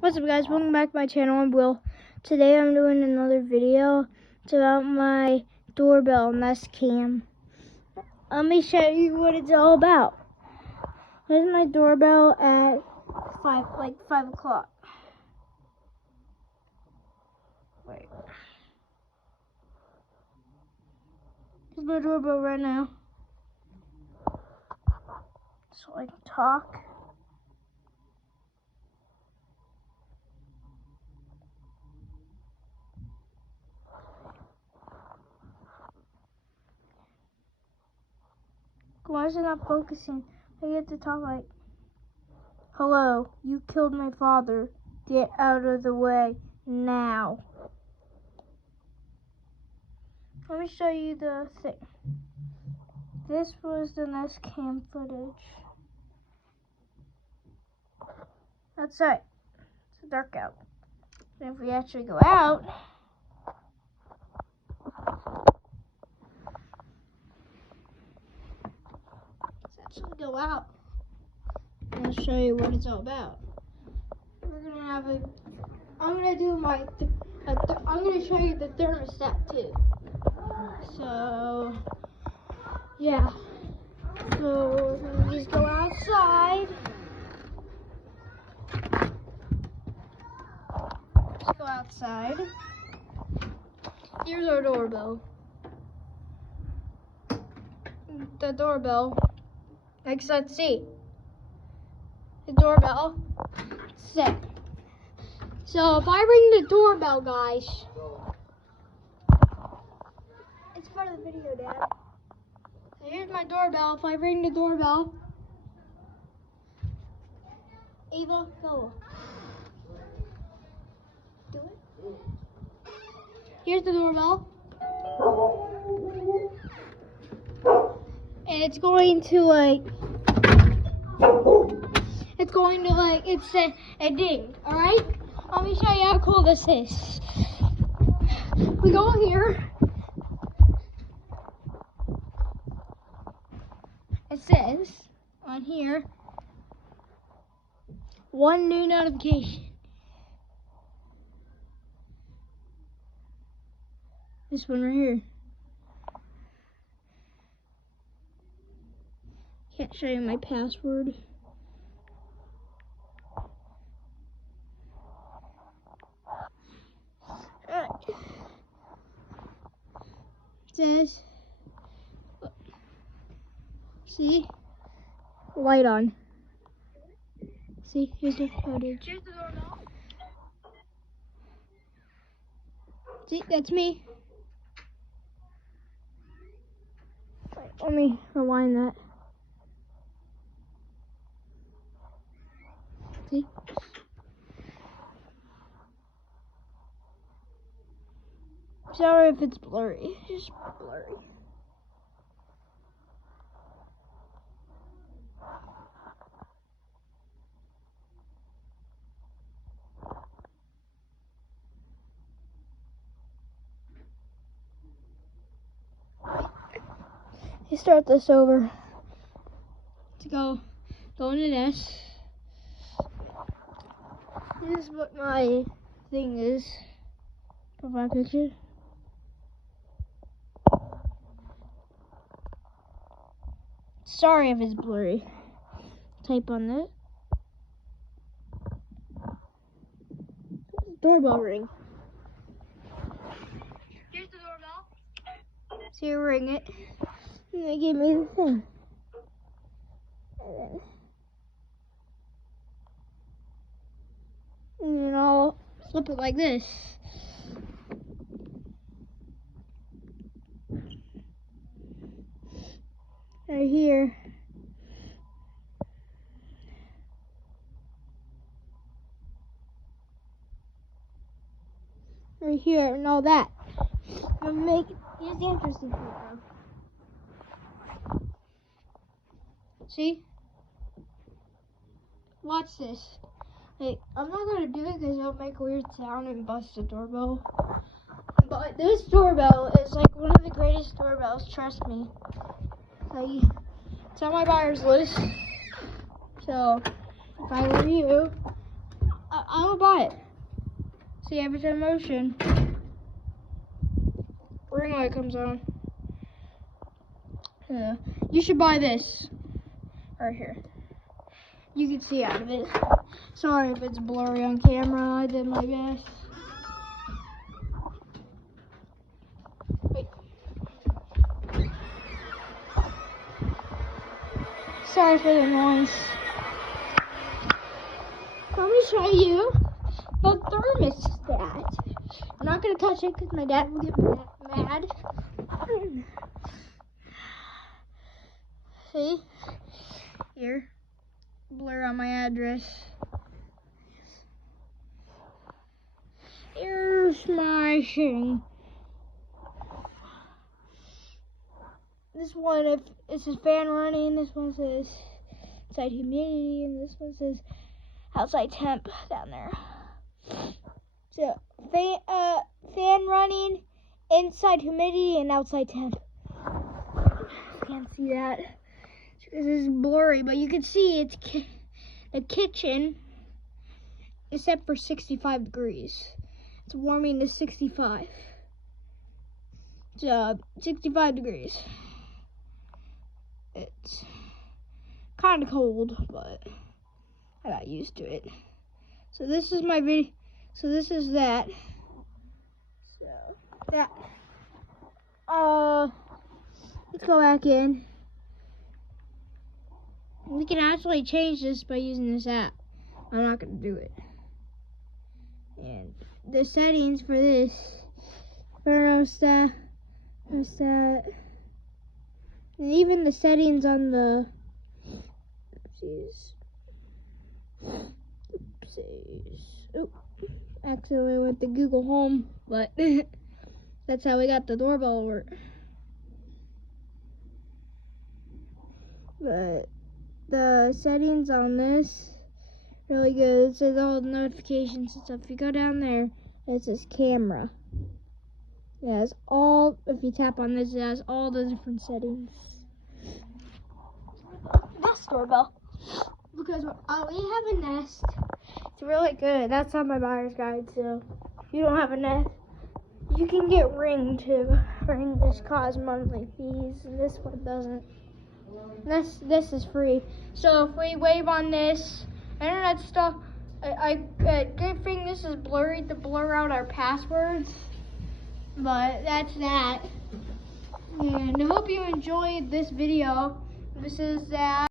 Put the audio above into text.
What's up, guys? Welcome back to my channel. I'm Will. Today I'm doing another video. It's about my doorbell Nest Cam. Let me show you what it's all about. Here's my doorbell at 5 o'clock. Wait. Here's my doorbell right now. So I can talk. Why is it not focusing? I get to talk like, "Hello, you killed my father. Get out of the way now." Let me show you the thing. This was the Nest Cam footage. That's right. It's dark out. And if we actually go out, and I'll show you what it's all about. We're gonna have I'm gonna show you the thermostat too. So, yeah. So we're gonna just go outside. Let's go outside. Here's our doorbell. The doorbell. Let's see. The doorbell. Set. So if I ring the doorbell, guys, it's part of the video, Dad. So here's my doorbell. If I ring the doorbell, Ava, go. Do it. Here's the doorbell. And it's going to it's a ding, alright? Let me show you how cool this is. We go here. It says on here, 1 new notification. This one right here. Can't show you my password. It says, see, light on. See, here's the footage. Here's the doorbell. See, that's me. Wait, let me rewind that. See? Sorry if it's blurry. It's just blurry. You start this over. To go into this. This is what my thing is. Profile picture. Sorry if it's blurry. Type on that. Doorbell ring. Here's the doorbell. So you ring it. And they gave me the thing. And then I'll flip it like this. Right here. Right here and all that. Here's the interesting part though. See? Watch this. Hey, I'm not gonna do it because it'll make a weird sound and bust the doorbell. But this doorbell is like one of the greatest doorbells, trust me. It's on my buyer's list. So if I were you, gonna buy it. See if it's in motion. Ring light comes on. You should buy this right here. You can see out of it. Sorry if it's blurry on camera. I did my best. Wait. Sorry for the noise. I'm going to show you the thermostat. I'm not going to touch it because my dad will get mad. See? Here. Blur on my address. Here's my thing. This one, if it says fan running, this one says outside humidity, and this one says outside temp down there. So fan running, inside humidity, and outside temp. Can't see that. This is blurry, but you can see it's the kitchen is set for 65 degrees. It's warming to 65. So 65 degrees. It's kind of cold, but I got used to it. So this is my video. So this is that. So that. Let's go back in. We can actually change this by using this app. I'm not going to do it. And the settings for this, thermostat, and even the settings on the, accidentally went to Google Home, but that's how we got the doorbell work. But the settings on this really good. It says all the notifications and stuff. If you go down there, it says camera. It has all, if you tap on this, it has all the different settings. This doorbell, because we have a Nest. It's really good. That's on my buyer's guide, so if you don't have a Nest, you can get Ring too. Ring just costs monthly fees, and this one doesn't. This is free. So if we wave on this, internet stuff, good thing this is blurry to blur out our passwords. But that's that. And I hope you enjoyed this video. This is that.